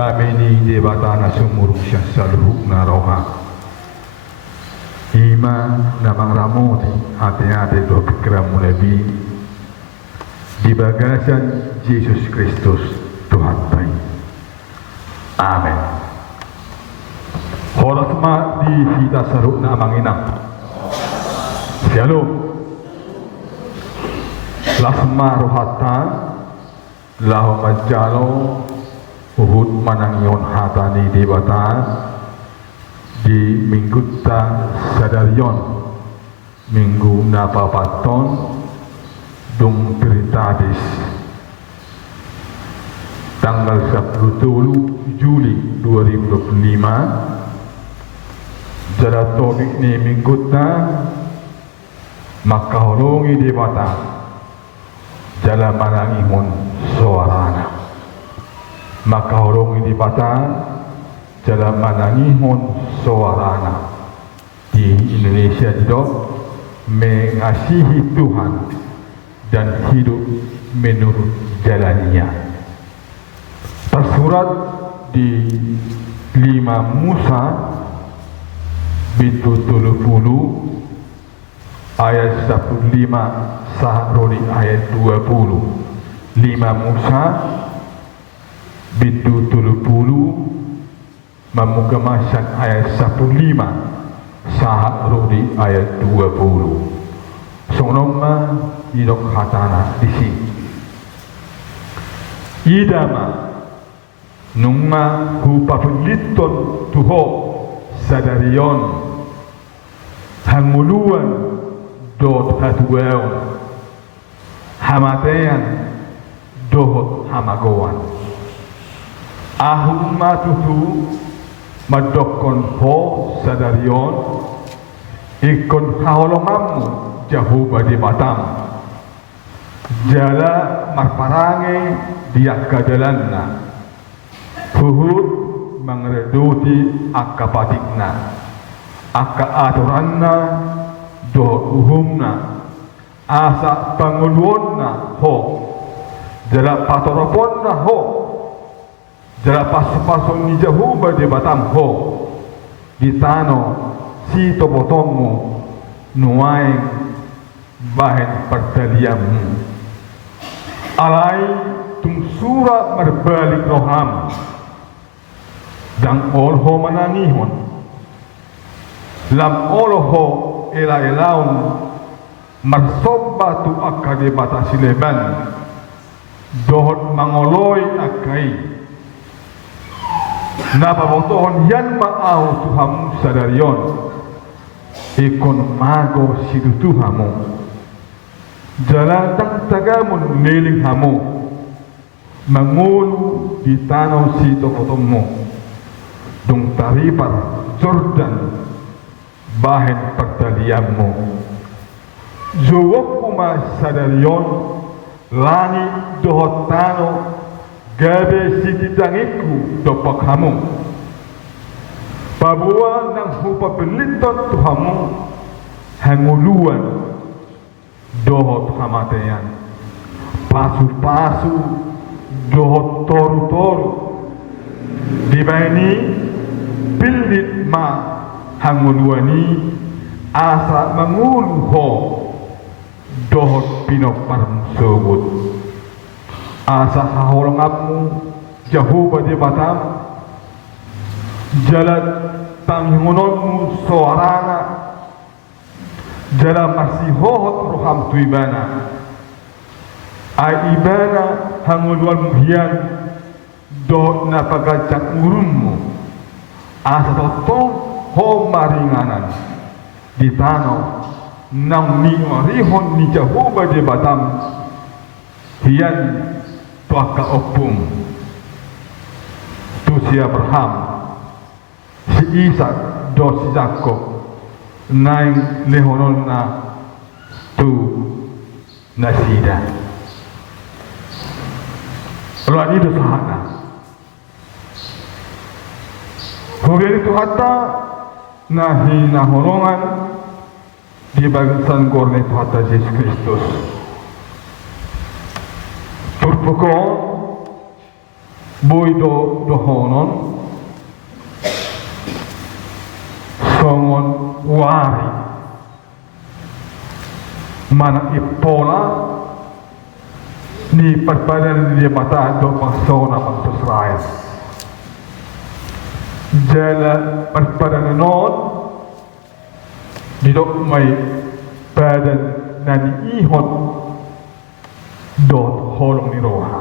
Dameni debata na sumuruk siya sa luhuk na roha. Ima na mangramoti hati-hati do pikiran mulebi di bagasan Yesus Kristus Tuhan baik. Amin. Horasma di kita saruk na manginang. Shalom. Lasma rohata lahu majalo uhud manangion hatani di bata di minggu ta sadarion minggu napapaton dung Piritadis tanggal 10 Juli 2025 jala tobik ni minggu ta makaholongi di bata jala manangihon suarana makaholongi di bata jala manangihon suarana di Indonesia itu mengasihi Tuhan dan hidup menurut jalannya. Tersurat di 5 Musa bintu 30 ayat 15 sahroni ayat 20. 5 Musa bintu 30 memugamasan ayat 15 sahroni ayat 20. Sonoma idok hatana di sini. Idama nungma hupapiliton tuho sadarion hanguluan dot hatuel hamatean dohot hamagoan ahumma tutu madokon ho sadarion ikon haolomamu jauh badi batam jala marparange dia kadalanna huhud mangreduti akapatikna aka aturanna do uhumna asa panguluonna ho jala patoroponna ho jala pasu-pasu ni jauh badi batam ho ditano si topotomu nuaing bahan pertalianmu alai tung sura merbalik roham dan olho manangihon lam olho ela-elaun marsobatu akade batasileban dohot mangoloi akai napabotohon yan maaw tuham sadarion ikon mago sidutuhamu jala tagamun neling hamu mangulu di tanau si tokotomu dung taripar Jordan bahen pertalianmu jowokuma sadarion langi dohot tano gabe sititangiku dopak hamu pabuan nang hupa peliton tuhamu hanguluan dohot hamatean pasu-pasu dohot toru-toru dibaini pilit ma hanguluani asa mangulu ho dohot pinoparm sobut asa haholongapmu jauh badi batam jalan tanghingononmu soarana jala masih hohot roham tuibana ai ibana hanguluan muhian do napagajak urummu asa totong ho maringanan di tano nang ni orihon ni jauh badi batam hian tuaka opung tu si Abraham si Ishak do si Jakob naing lehonon na tu nasida lalu itu sahana kemudian itu hatta nahi nahorongan di bangsan korne itu hatta Yesus Kristus turpuko boy do honon songon wari mana ipola ni perbadan dia mata do pangsona pangsos Israel jala perbadan non didok mai badan nani ihot dot holong ni roha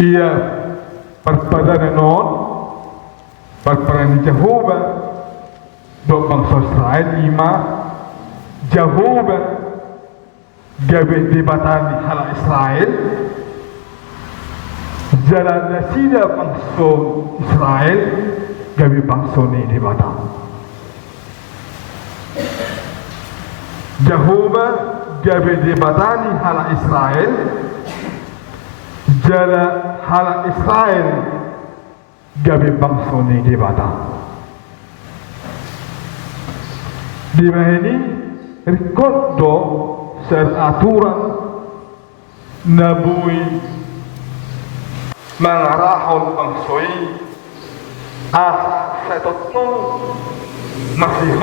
ia perbadan non perbadan Jehovah do bangsa Israel ima Jehovah gabe debatani hala Israel jalan nasida bangsa Israel gabe bangsa ni debatan Jehovah gabe debatani hala Israel jalan hala Israel gabe bangsa ni debatan di mana Ricordo ser aturan nabui mangarahon bangsoi setotong masih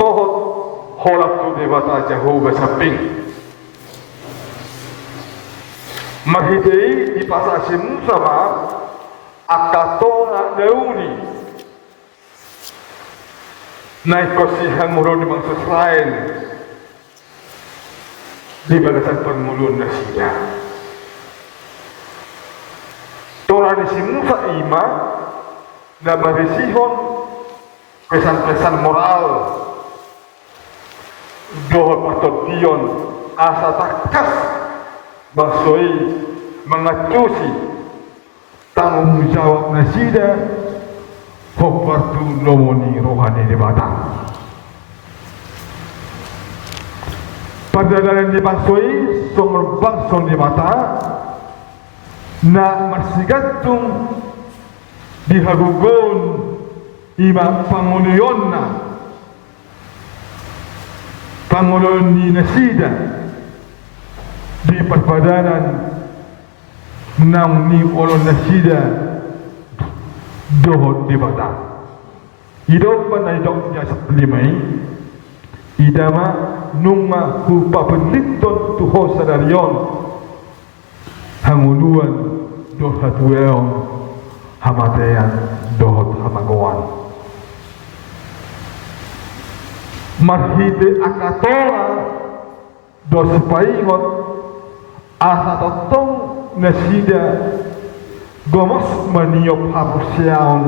holak tu debata Jehovah saping mahidei di pasasi Musa akatona dauni naik kosihan murun di bangsa Israel di balasan permuluan nasiya Torah di Musa ima na marisihon pesan-pesan moral dohot patotion asa takas bangsoi mengacusi tanggung jawab nasida hopartu nomoni rohani di batang pada dalam dibangsoi sumber bangson di mata na marsigatung dihagugon ima pangunuyon ni nasida di perbadanan nang ni olon nasida dohot di batang idok panayok jasa pelimai idama nungma hupa penliton tuho sadarion hanguluan dohat weon hamatean dohot hamagoan marhite akatora dosipaingot asa totong nasida gomos maniop hapusiaon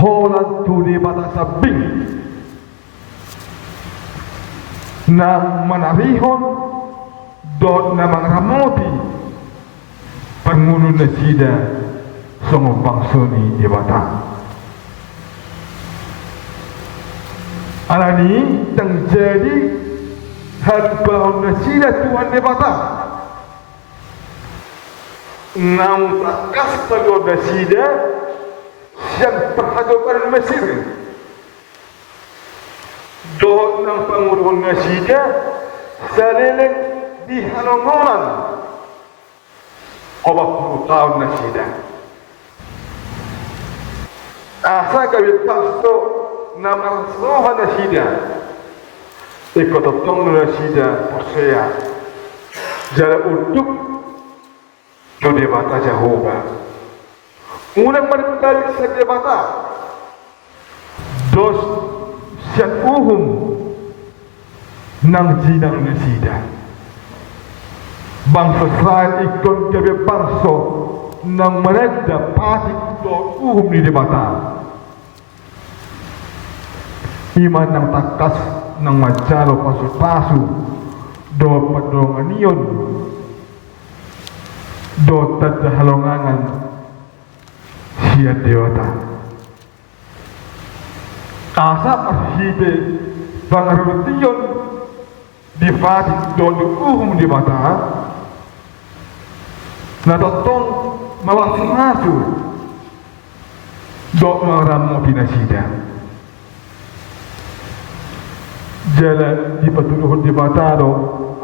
holan tuni mata sabing na manarihon dot na mangramoti pangunun nasida songo bangsoni di batang alani terjadi hadbahon nasida Tuhan di batang nam takas pagod nasida siang perhadapan Mesir dohot ng Pangulong nasida salilin di halongonan 40 tahun nasida asa kawit pasto na marasroha nasida ikototong nasida persaya jala untuk do debata Jehovah unang manibalik sa debata dos siat uhum nang jinang nasida bangsa Israel ikon kabe bangsa nang mereda patik do uhum ni debata iman nang takas nang majalo pasu-pasu do padonganion do tadahalongangan siat dewata asa perhide bangarutiyon di fatik don uhum di mata na totong mawasimasu do maramu pinasida jala di patuluhon di mata do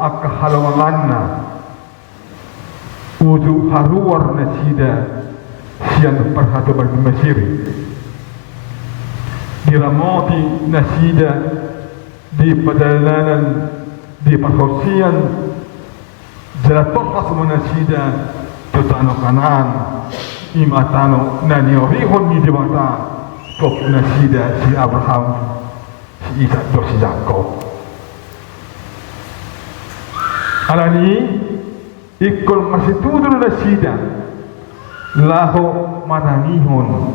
akahalonganna uzu haruar nasida sian perhatuan Mesir diramoti nasida di perjalanan di perhosian jalatohas nasida tutano kanan imatano nani orihon ni debata top nasida si Abraham si Ishak do si Jakob alani ikol masih tudur nasida laho manangihon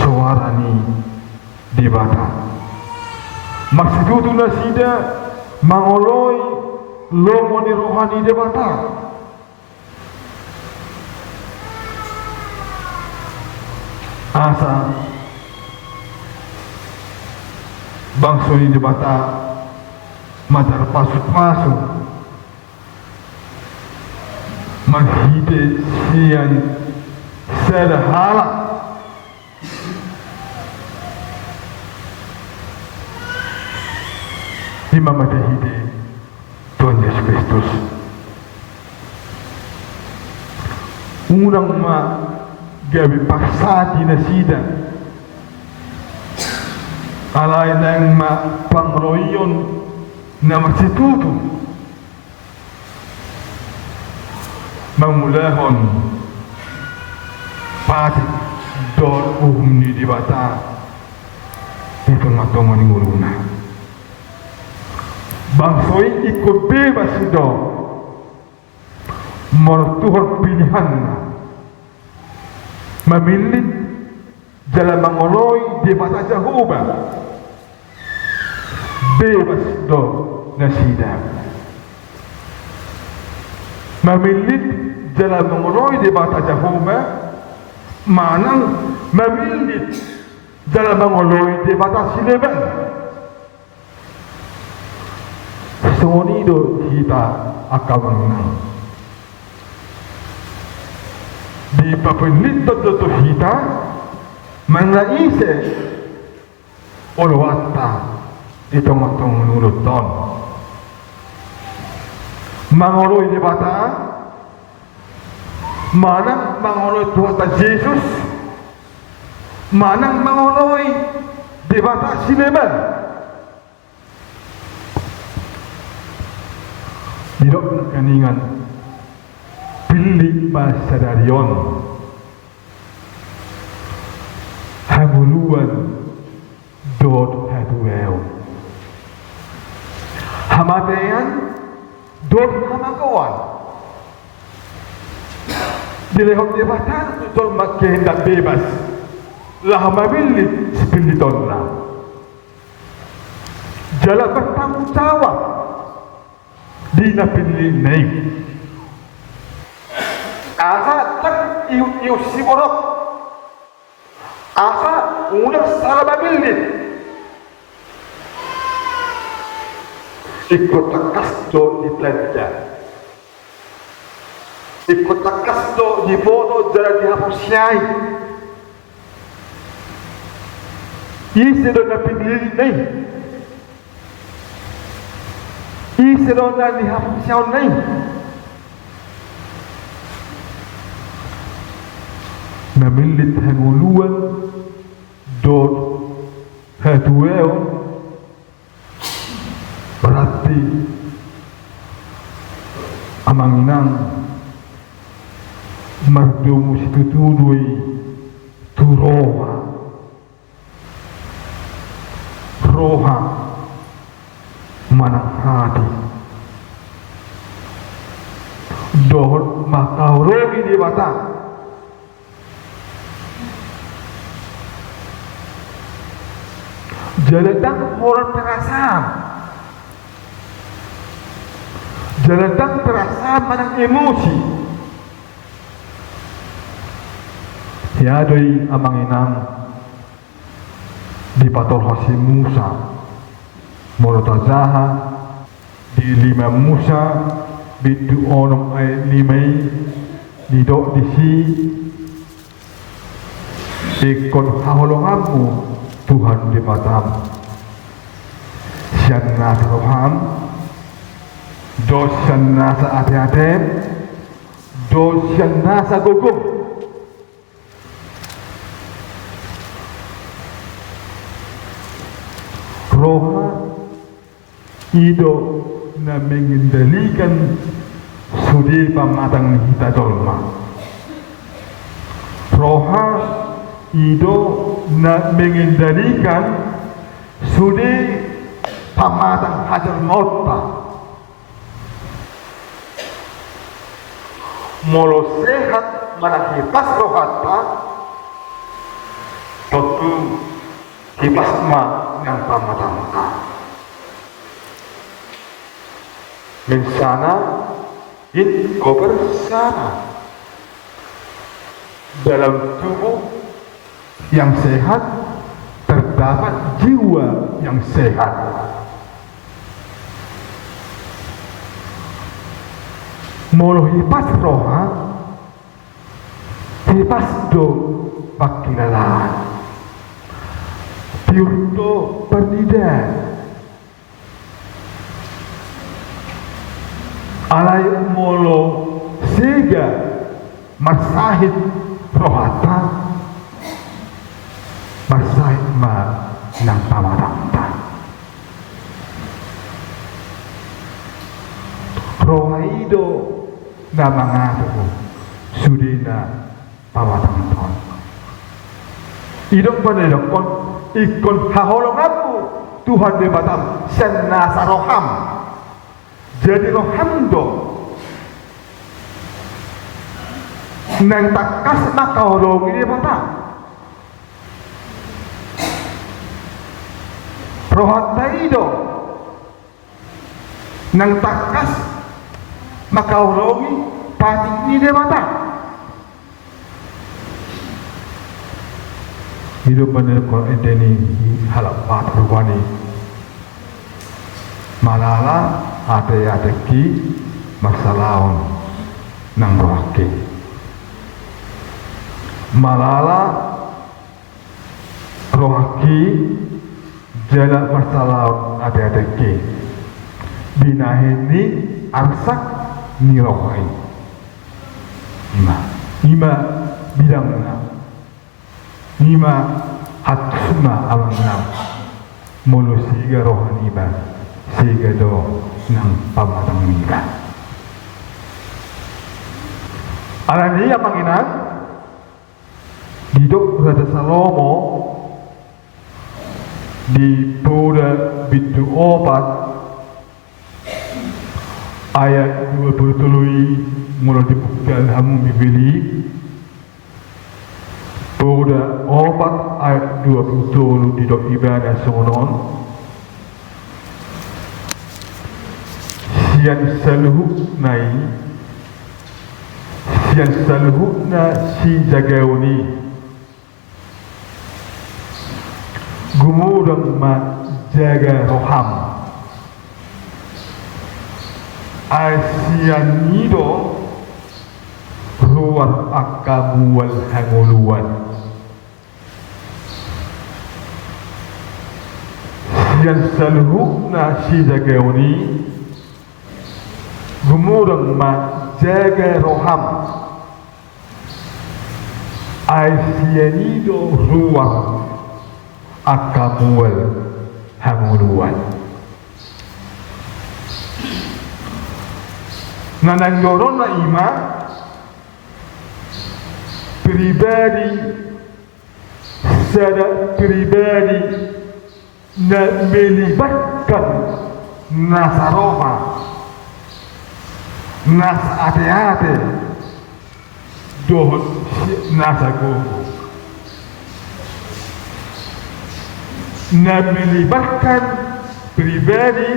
suarani debata masih tudur nasida mangoloi lomoni rohani debata asa bangsa ini debata madar pasu-pasu menghide sian sederhana Imam Mahdi Tuhan Yesus Kristus unang ma gabi paksa di nasida alay nang ma pangroyon na magsituto mamulahon pati dor ni dibata ito nga tongon nguruna bangsoy ikut bebas do mortuhon pilihan memilih jalan mangoloy di mata Jehovah bebas do nasida memilih jalan mangoloy di mata Jehovah manang memilih jalan mangoloy di mata sileban sonido kita akan menang di papelit do kita mangaise olwata itong nuruton mangoloy di bata manang mangoloy tuwata Jesus manang mangoloy di bata sileman Didok kaningan pilih pasadarion hamuluan dot hatuel hamatean dot hamagawan dilehok jabatan untuk makehendak bebas lah mabilit sepiliton lah jalan bertanggung jawab di napili naik asa tak iu siborok asa unak sarababilit ikut takas do di telaja ikut takas do di bono jalan dihapusyai isi do napili naik Isidona dihapusyai naik mamilit hanguluan dot hatuel berarti amanginang mardumu situtudui turoha roha manang hati dohor makau rogi di batang jaladang orang perasaan jaladang perasaan manang emosi tiadoi amanginang di patol hasi Musa Morotazaha di lima Musa bidu onom ay limay di do di si ikon haholongamu Tuhan di batam sian na roham dos sian na sa ate-ate do sian nasa gogong roha ido na mengendalikan sudi pamatang hita dolma roha ido na mengendalikan sudi pamatang hajar maut molo sehat mana kipas rohata tentu kipas ma yang pamatang mensana in kober sana dalam tubuh yang sehat terdapat jiwa yang sehat. Molo hipas roha hipas do pakilalaan piurto pernidan alai molo sega marsahid rohata marsahid ma nang pamaranta rohaido na mangako sudina pawatanton idong panelokon ikon haholong aku Tuhan de batam senasa roham jadi roham do nang takas makaholong ini batam rohataido nang takas makaulongi patik ni dia mata hidup benar ko endeni halap pat rubani malala ate ki masalahon nang rohke malala rohki jala masalahon ate ki binaheni arsak nirohai ima bidangna ima hatsuma amangna mulu siga rohani ba siga do nang pamatang niba alani amanginan didok Raja Salomo di Buddha Bidu Opat ayat 23 mulai dibuka hamu bibili Buddha opat ayat 27 di dok ibadah sonon sian saluhu na si jagauni gumudang ma jaga roham Asianido ruang akamu wal hanguluan sian salhukna si jagauni gumurang ma jaga roham Asianido ruang akamu wal hanguluan nananggoron na ima pribadi secara pribadi na melibatkan nasa roha nasa ate-ate dohon nasa gogo na melibatkan pribadi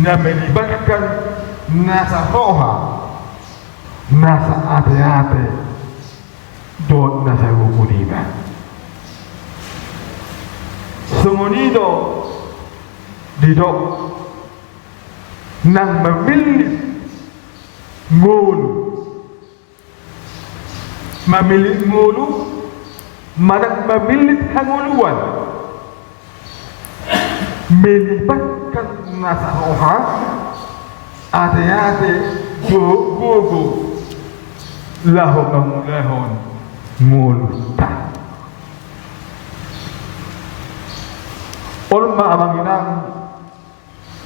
na melibatkan nasa roha nasa ate-ate do nasa guguniba sumonido didok nang memilih ngulu manak memilih hanguluan melibatkan nasa roha ate-ate gugu lahon ng lahon multa. Olma amanginang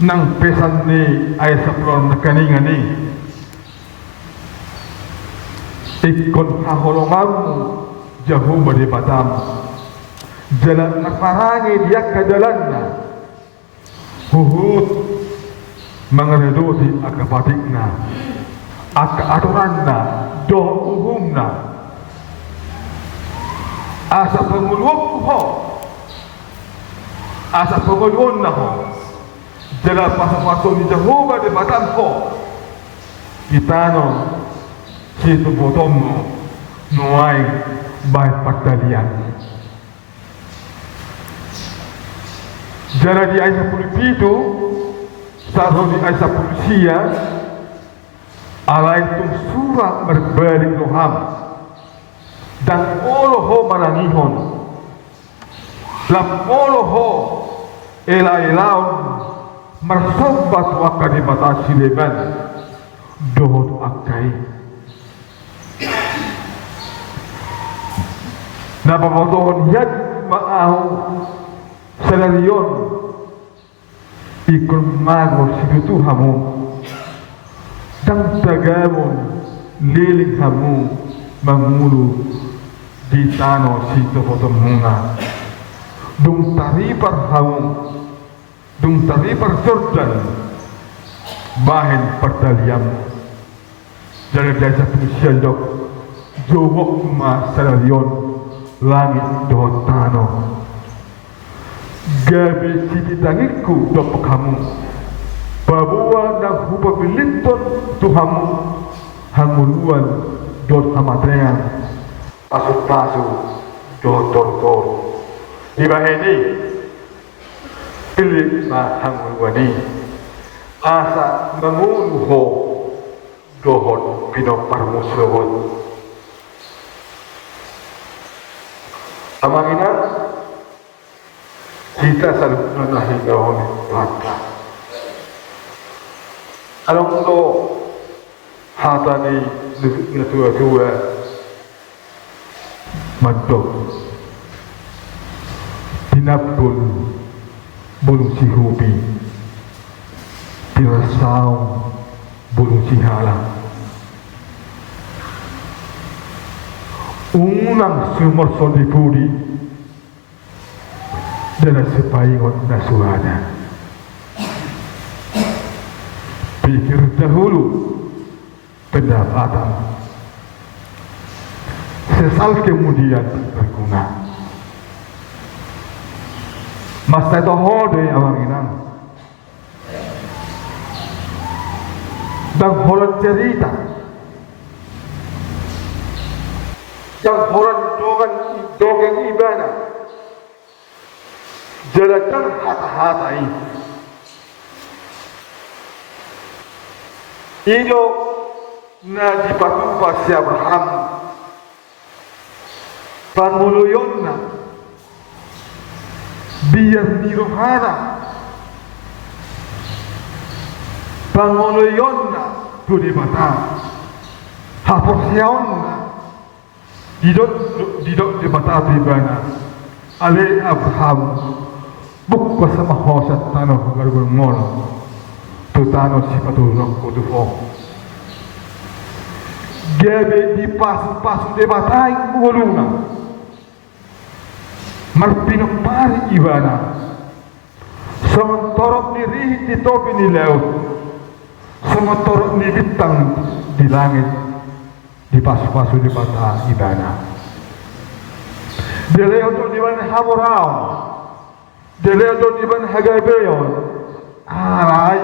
ng pesan ni ay sa pron na kaninga ni ikon haholongan Jehovah di batam jalan nakarangi dia kadalan na huhut mengeredoti akapatik na aka-aturan na doh umum na asa penguluan ho asa penguluan na ho jalan pasang-pasang ni Jehovah di batam ho itano situ botong nuai baik pertalian jalan di aisa itu saat di aisa polisia alai tung surah berbalik roham dan oloho marangihon lam oloho ela-elaun mersobat wakadi batasi leban dohot akai napamotohon yad maaw salarion ikon mago sidutu hamu dan tagamon liling hamu mangulu di tano sito potom hunga dung taripar hamu dung taripar Jordan bahen pertaliam jalan jasa pengusia jok jowok ma salarion langit doh tano gabi siti tangiku dopok hamu babuan dan hupa biliton tuhamu hanguluan dot amatrean pasu-pasu dot tor iba ini pilih na hanguluani asa menguluho dohon pinok parmuslowon amangina kita selalu menahi gawon mata along lo hatani natua-tua madok tinapun bulung sihubi tirasau bulung sihalang unang sumur sondipudi dan sepaingon nasuhana pikir dahulu pendapatan sesal kemudian berguna masa itu hode awang inang dan horan cerita yang horan dongeng ibana jalakan hata-hata ini ilo na dipatupa si Abraham panguluyon na biar nirohana panguluyon na tudibata haposyaon na didot dibata tibana ale Abraham bukwa sa mahosat tanong gargul mono tutano si patulong kutufo gabe di pasu debatay uluna marpinopari ibana sementorok ni rihit di topi ni laut sementorok ni bintang di langit di pasu debata ibana deleo di ban haborao deleo di ban hagabeyon aray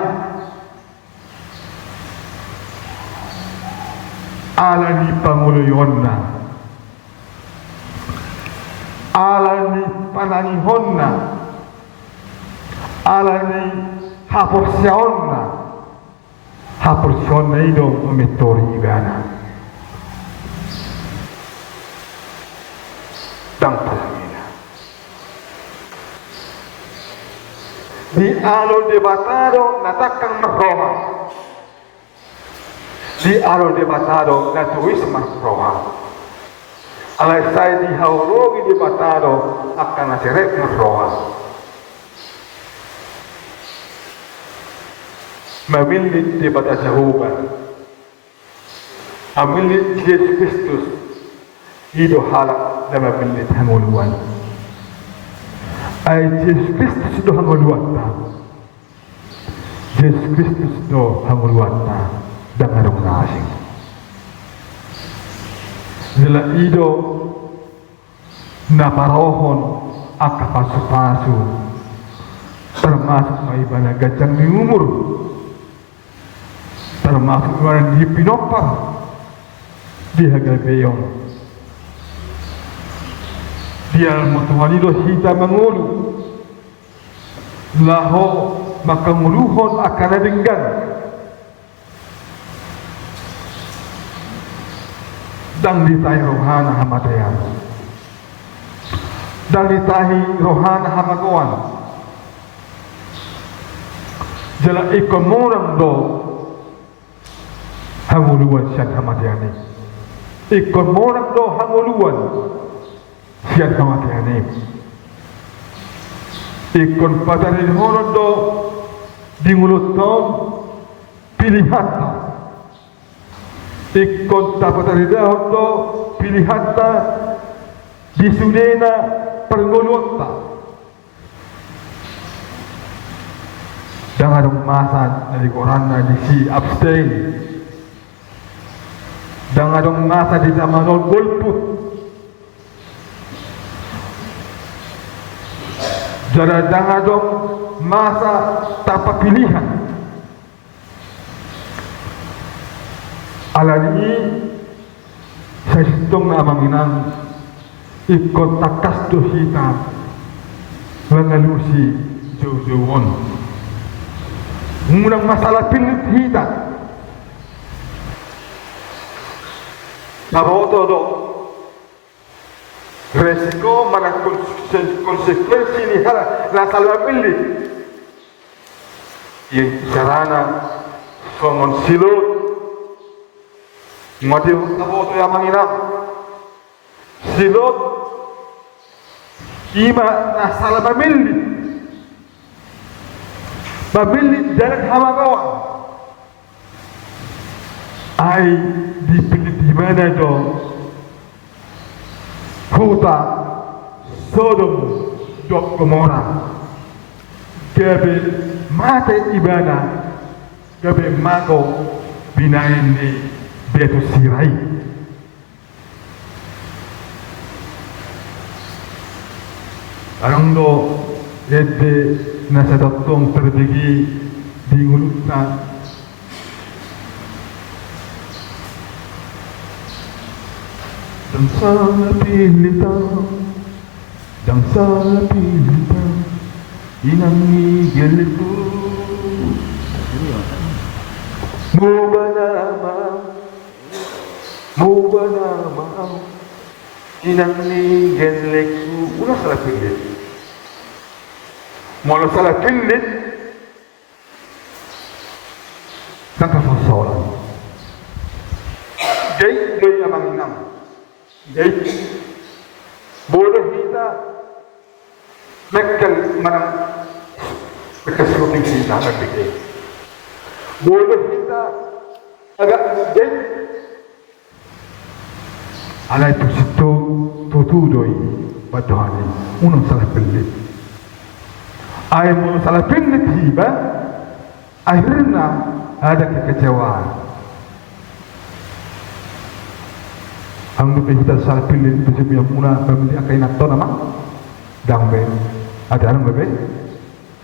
alani panguluyon na alani panangihon na alani haporsyaon na idong umitori ibana dang palangina di alon debatado natakang maroma di aro debatado na tuwis marproha. Alay say di haurogi debatado akan naserek marproha. Mamilit debata Jehovah. Amilit Yesus Kristus. Ido halak na mamilit hanguluan. Ay Yesus Kristus do hanguluan ta. Yesus Kristus do hanguluan ta. Dangarong nasing. Nila ido na parohon akapasu-pasu termasuk may banagajang ni umur, termasuk orang di pinopang di Hagabeyong dia motuhanido hita mangulu laho makanguluhon akan adenggan dang ditahi rohana hamadayan dang ditahi rohana hamagoan jala ikon morang do hanguluan siyan hamadayani ikon morang do hanguluan siyan hamadayani ikon patarin horon do dingulut taon pilihan ta ikon tapataridahon do pilihan ta disudena pernguluan ta dengan masa dari korana di si abstain dengan masa di zaman golput jadi dengan masa tanpa pilihan alani saya hitung amanginan ikut takas tu hitam mengalusi jauh-jauhon mengundang masalah pilih hitam Naroto do resiko mana konsekuensi ni hala masalah pilih yang sarana somon silut ngodi naroto yang manginam silut ima masalah pilih Pemilih jalan hamagawan ay dipilih di mana do kota Sodom do Gomora gabe mate ibana gabe mago binain di beto sirai arang do ede nasa datong terbegi di ngulutna dan salah pilita inangi gelitu mubana inangi gelitu ulah salah pilih Mula salah pilih dan kefasolan. Jadi dia menginam. Jadi boleh kita mekal mana keseluruhan kita berpikir. Boleh kita agak jadi ala itu situ tutudoi badani unang salah pilih. Ay mo salah pilih tiba akhirnya ada kekecewaan. Ang kita salah pilih itu sebuah muna pemilih akai nato nama dangbe ada orang bebe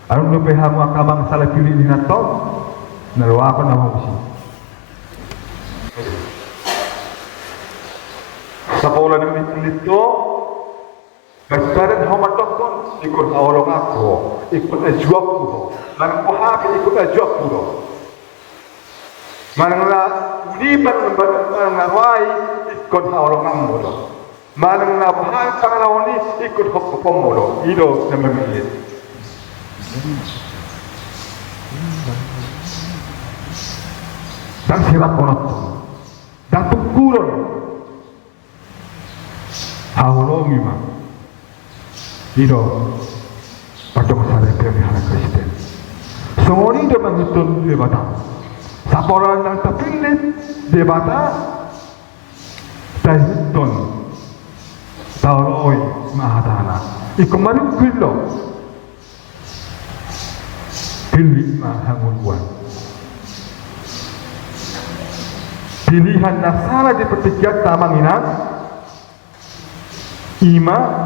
orang bebe hamu akamang salah pilih di nato nalwa ako nama musi sa pola ng nito Bagdaran hamatokon ikut awalong ako, ikut ajuak puro. Manang pohak ikut ajuak puro. Manang na ulipan manang nawai ikut awalong amuro. Manang na pohak pangalawani ikut hokopom muro. Ido na mamilit. Dan sirap ko na to. Datuk Kulon Haulongi ma Ido Patong Sare Pemihara Kristen Songoni de Mangitun de Bata Saporan yang terpilih de Bata Tahitun Tauroi Mahadana Ikumaru Kilo Pilih Mahanguluan Pilihan nasara di pertikian Tamanginan Ima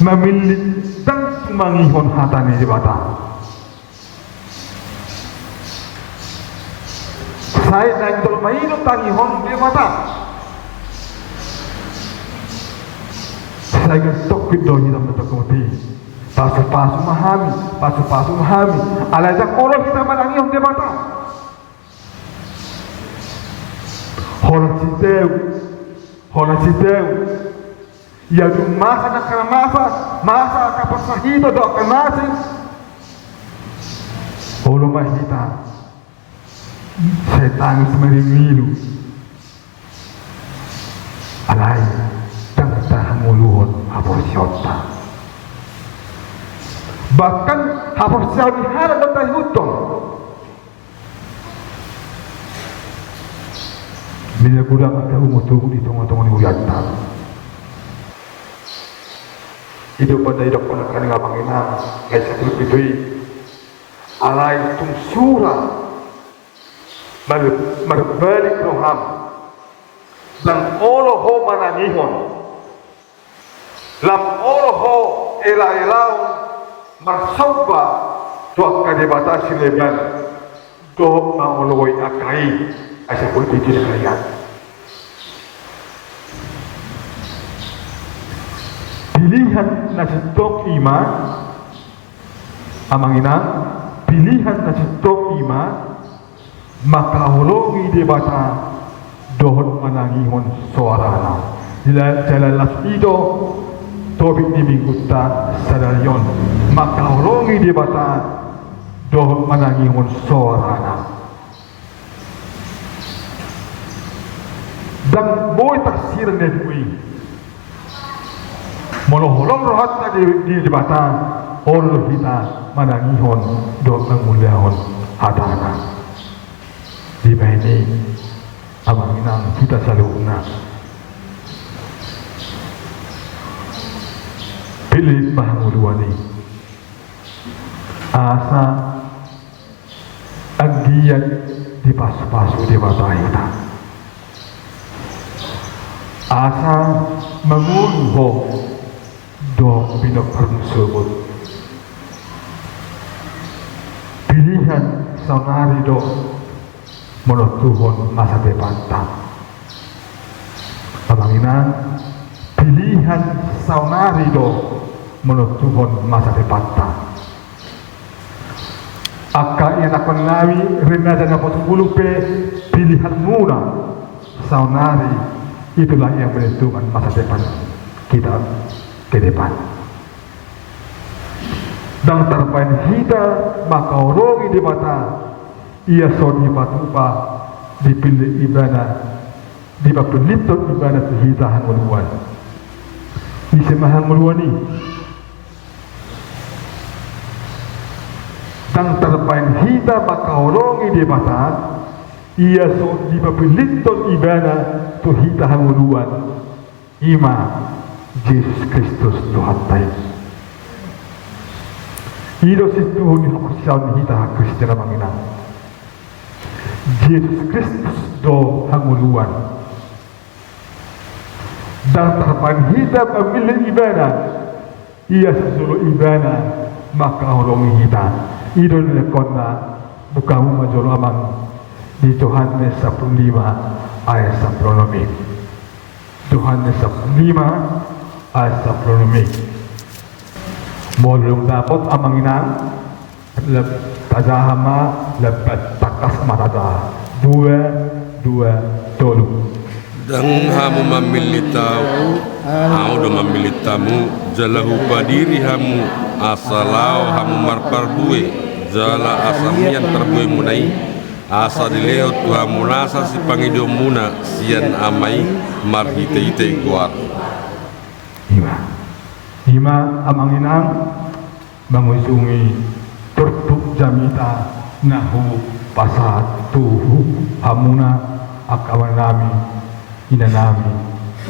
memilih dan mengihon hatani di Batam. Saya dan termainu tangihon di Batam. Saya getok kidoi dalam betul kemudi. Pasu-pasu mahami. Alajak orang kita menangihon di Batam. Hola citeu ya do masa na masa kapasahito do kanasi holo mahita setan semerilu alai tang tahanguluhon haborsiota bahkan haborsiota hara batay hutong bila kurang ada umutuh di tengah-tengah ni uyata. Itu pada hidup penekan dengan panginan, guys aku lebih alai tung surah berbalik roham dan oloh mananihon lam oloh ela-elau marsauba tuak kadebata sileban do mangoloi akai asal politik kalian. Pilihan nasi tok iman amanginan pilihan nasi tok iman maka holongi debata dohon manangihon suarana jalan las itu tobik di mingguta sadarion maka holongi debata dohon manangihon suarana dan boy taksir nedui monoholong rohat di jembatan orang kita manangihon do menguliahon hadana di bani abang inang kita selalu pilih bahanguluani asa agian di pasu-pasu di bawah kita asa mengulho do binok tersebut pilihan saunari do menutuhon masa depan abanginan pilihan saunari do menutuhon masa depan akka yang akan ngawi rena dan apa pe pilihan muna saunari itulah yang menentukan masa depan kita ke depan. Dan terpain kita maka orang di mata ia soni patupa dipilih ibadah di bab penitut ibadah kita hanguluan. Isi mahanguluan ini. Dan terpain kita maka orang di mata ia soni di bab penitut ibadah kita hanguluan. Ima Yesus Kristus Tuhan tayo. Ilo si Tuhan ni hakusyaw ni hita Kristen na Panginoon. Yesus Kristus do hanguluan. Dan terapan hita pamilih ibadah. Ia sesuatu ibadah maka hulong hita. Ilo nilakon na bukamu majolo amang di Yohanes 15 ayat 10. Yohanes 15 ayat 10. Molong dapat amanginan tajahama lebat takas marada dua tolu dan hamu memilitau au do memilitamu jalahu padiri hamu asalau hamu marpar due jala asamian terbui munai asa dileo Tuhan munasa si pangido muna sian amai marhite-hite guar. Ima amanginang mangusungi turtuk jamita nahu pasat tuhu amuna akawan nami inanami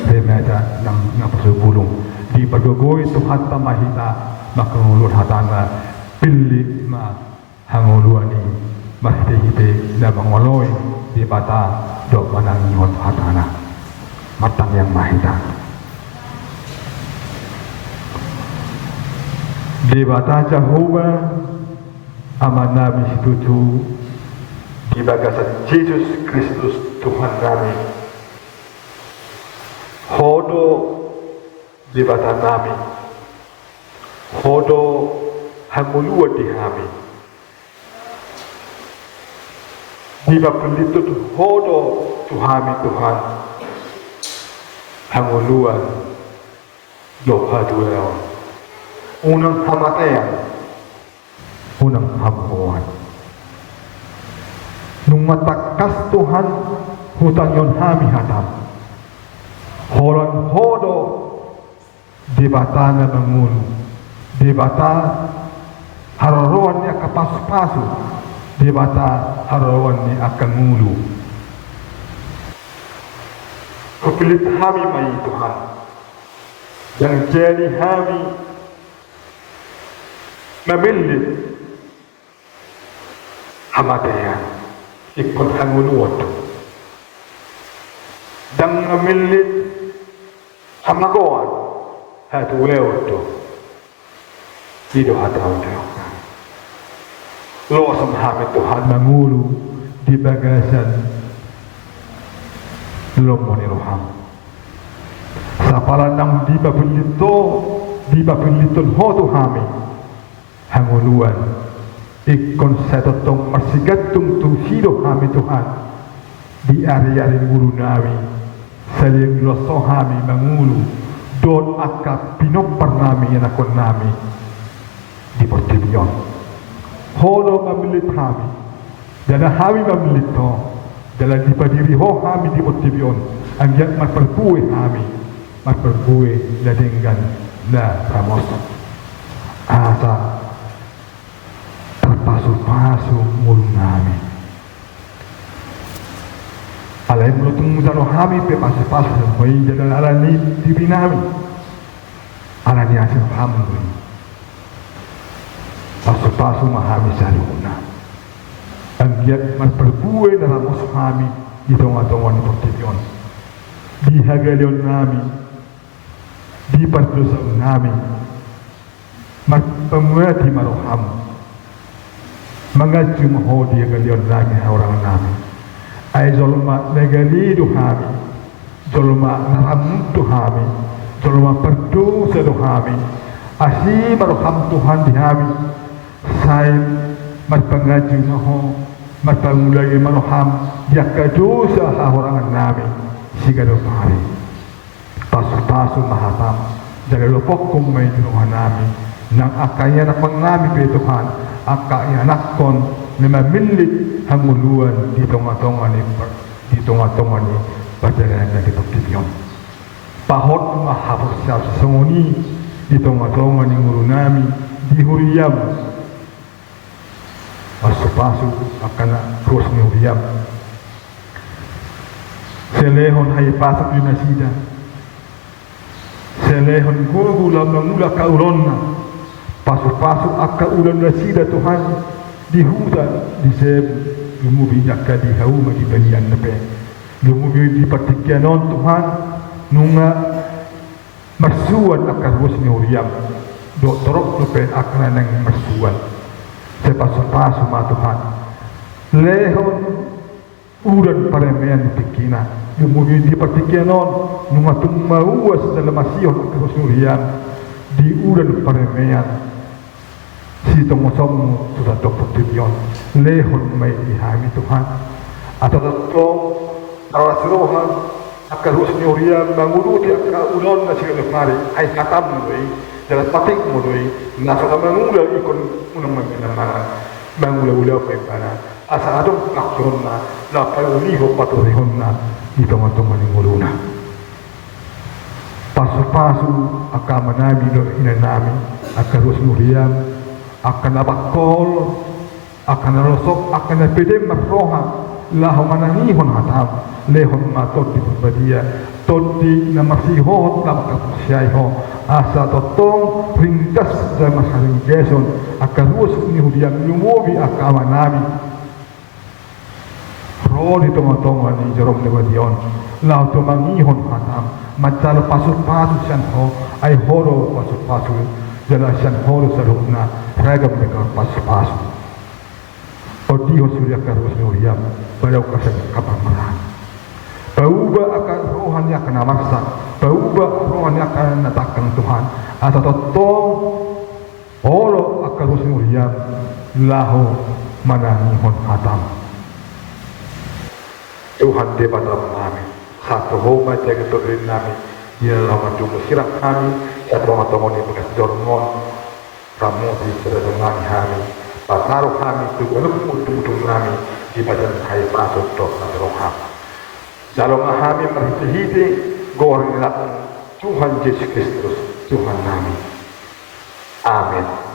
remeda ng pasubulong di paggogoy Tuhan tamahita makangulur hatanga pilih ma hanguluan ni mahite-hite na mangoloy di bata do manangingot hatana matang yang mahita di bata Jehovah aman nabi situtu di bagasan Yesus Kristus Tuhan kami hodo di bata nami hodo hangulua di kami di bapelitut hodo tuhami Tuhan hangulua doha duel unang hamatayan unang hamuan nung matakas Tuhan hutang yon hami hatam horon hodo di bata na bangun di bata hararuan niya kapasu-pasu di bata hararuan niya akan ngulu kepilit hami may Tuhan yang jadi hami mamilit hamatayan ikut hanguluan dan mamilit hamagoan hatu lewat hidup hatau Tuhan lo samhami Tuhan mangulu di bagasan lomoni roham sapalan nang di babulito ho Tuhami hanguluan ikon setotong masigatong tusido kami Tuhan di ari-ari ngulu nawi saling loso kami mangulu don akap pinopar nami anakon nami di Portibion hono mamilit kami dana kami mamilit to dalam dipadiri ho kami di Portibion ang yak magperbuwe kami magperbuwe na dinggan na ramos asa terpasuk-pasuk mulu nami alay mo tung dalo kami pe pasuk-pasuk may jalan alani diri nami alani asin kami pasuk-pasuk mahami sa luna ang yak magperbuwe na ramos kami di tonga-tonga ni Portibion di hagalion nami di pardosan nami magpamuati maroham mengaju mahodi hagalion nami orang nami ay zolma negalido kami zolma naramutu kami zolma perdosa do kami asi maroham Tuhan di kami say magpangaju maho magpangulay maroham yakadosa orang nami sigado pari pasu-pasu mahatam dari lopok kumay Tuhan nami nang akaya na pangami pe Tuhan akaya nakon na mamilit hanguluan di tonga-tonga ni padaran na di Portibion pahot mahapos sa sangoni di tonga-tonga ni ngulu nami di Huriyam pasu-pasu akan terus ni Huriyam selehon hay pasok di nasida selehon gula mangula kauronna pasok-pasok akka ulan nasida Tuhan di hutan di seb lumubi nakka di hauma di banian nape lumubi di patikianon Tuhan nunga marsuan akka ruas ni Uriam do torok nape akka nang marsuan se pasok-pasok ma Tuhan lehon uran paremean di pikina lumubi di patikianon nunga tumauas dalam masihon akka ruas ni Uriam di uran paremean si tomosom sudah Portibion lehon may ihami Tuhan atau tetong arasirohan akan harus nyurian manguluti akan ulon na siya nagmari ay katam mo dalam patik mo doy nasa mangula ikon unang magkinamangan mangula-ula pembana asa adong kaksona la paliho patorihonna di tong-tong maninguluna pasu-pasu akan menami no inanami akan terus nuriam akan abakol akan rosok akan napedem marroha lahu manangihon hatam lehon matot di berbadia todi na masihot na makapusyaiho asa totong ringkas sa masaring geson akan terus nuriam lumubi akan manami ro di tong-tong ni jorong nebadion lahu tumangihon hatam macam pasu-pasu sian ho ai horo pasu-pasu jala sian horo sarukna ragam mereka pasu-pasu odiho surya karus nuriam barau kasih kapamaran bauba akan rohani akan amarsa bauba rohani akan natakan Tuhan atau totong horo akan rus nuriam lahu manangihon hatam Tuhan debatlah kami satu homa jaga turin nami ia lawan jumlah sirah kami satu orang ni bekas dormon ramu di sedang kami pasaruh kami tu untuk nami di badan hai pasuk tok roham jalong kami merhiti goreng Tuhan Yesus Kristus Tuhan nami amin.